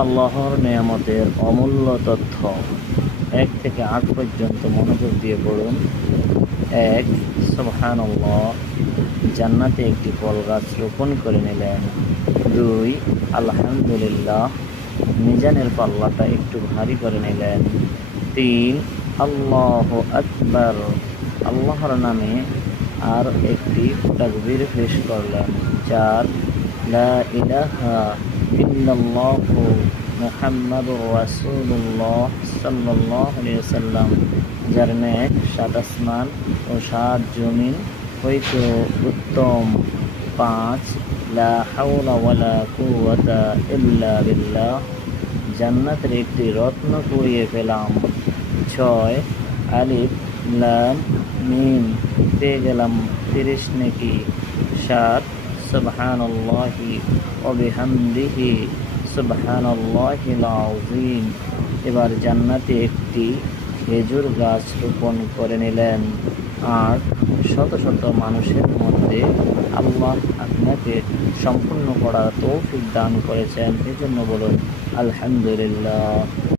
আল্লাহর নেয়ামতের অমূল্য তথ্য 1 থেকে 8 পর্যন্ত মনোযোগ দিয়ে পড়ুন। 1, সুবহানাল্লাহ, জান্নাতে একটি ফল গাছ রোপণ করে নিলেন। 2, আলহামদুলিল্লাহ, মিজানের পাল্লাটা একটু ভারী করে নিলেন। 3, আল্লাহু আকবার, আল্লাহর নামে আর একটি তাকবীর পেশ করলেন। 4, লা ইলাহা ইল্লাল্লাহু মুহাম্মাদুর রাসূলুল্লাহ সাল্লাল্লাহু আলাইহি ওয়াসাল্লাম, যার ন্যায় 7 আসমান ও 7 জমিন হইতে উত্তম। 5, লা হাওলা ওয়ালা কুওয়াতা ইল্লা বিল্লাহ, জান্নাতের একটি রত্ন কুড়িয়ে পেলাম। 6, আলিফ লাম মিম, পেয়ে গেলাম 30 নেকি। 7, সুবহানাল্লাহি ওয়া বিহামদিহি সুবহানাল্লাহিল আযীম, এবার জান্নাতে একটি খেজুর গাছ রোপণ করে নিলেন। 8, শত শত মানুষের মধ্যে আল্লাহ আপনাকে সম্পূর্ণ করার তৌফিক দান করেছেন, এজন্য বলুন আলহামদুলিল্লাহ।